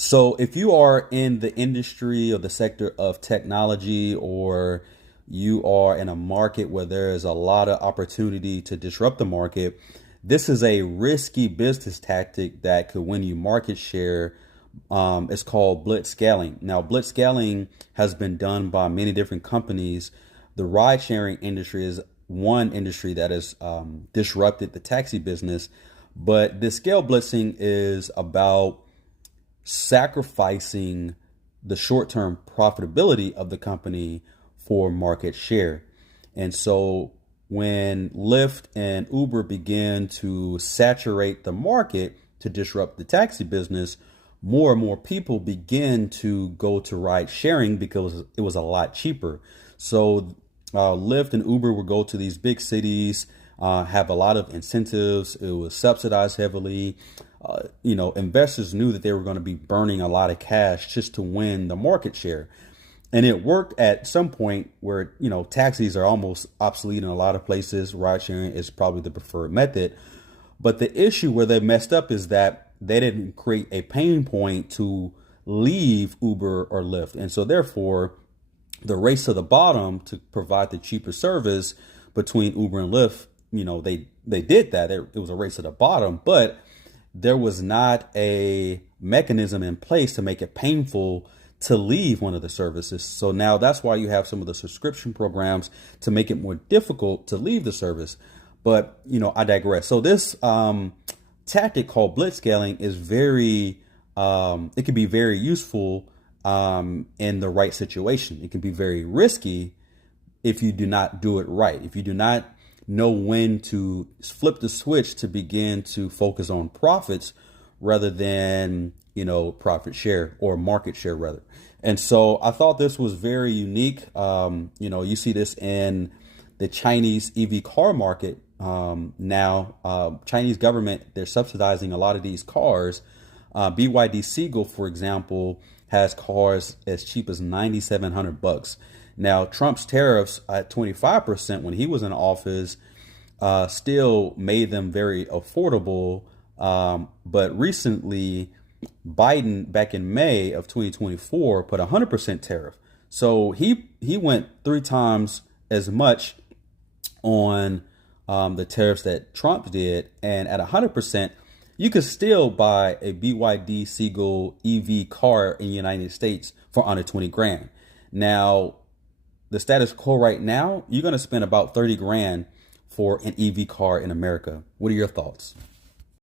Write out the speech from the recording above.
So if you are in the industry or the sector of technology, or you are in a market where there is a lot of opportunity to disrupt the market, this is a risky business tactic that could win you market share. It's called blitzscaling. Now, blitzscaling has been done by many different companies. The ride sharing industry is one industry that has disrupted the taxi business, but the scale blitzing is about sacrificing the short-term profitability of the company for market share. And so when Lyft and Uber began to saturate the market to disrupt the taxi business, more and more people begin to go to ride sharing because it was a lot cheaper. So Lyft and Uber would go to these big cities, have a lot of incentives. It was subsidized heavily. Investors knew that they were going to be burning a lot of cash just to win the market share. And it worked at some point where, taxis are almost obsolete in a lot of places. Ride sharing is probably the preferred method. But the issue where they messed up is that they didn't create a pain point to leave Uber or Lyft. And so therefore, the race to the bottom to provide the cheaper service between Uber and Lyft, they did that. It was a race to the bottom, but there was not a mechanism in place to make it painful to leave one of the services. So now that's why you have some of the subscription programs to make it more difficult to leave the service. But, I digress. So this tactic called blitzscaling is it can be very useful in the right situation. It can be very risky if you do not do it right. If you do not know when to flip the switch to begin to focus on profits rather than, profit share or market share rather. And so I thought this was very unique. You see this in the Chinese EV car market. Now, Chinese government, they're subsidizing a lot of these cars. B.I.G Seagull, for example, has cars as cheap as $9,700. Now, Trump's tariffs at 25% when he was in office still made them very affordable. But recently, Biden, back in May of 2024, put 100% tariff. So he went 3 times as much on the tariffs that Trump did. And at 100%, you could still buy a BYD Seagull EV car in the United States for under 20 grand. Now, the status quo right now, you're going to spend about 30 grand for an EV car in America. What are your thoughts?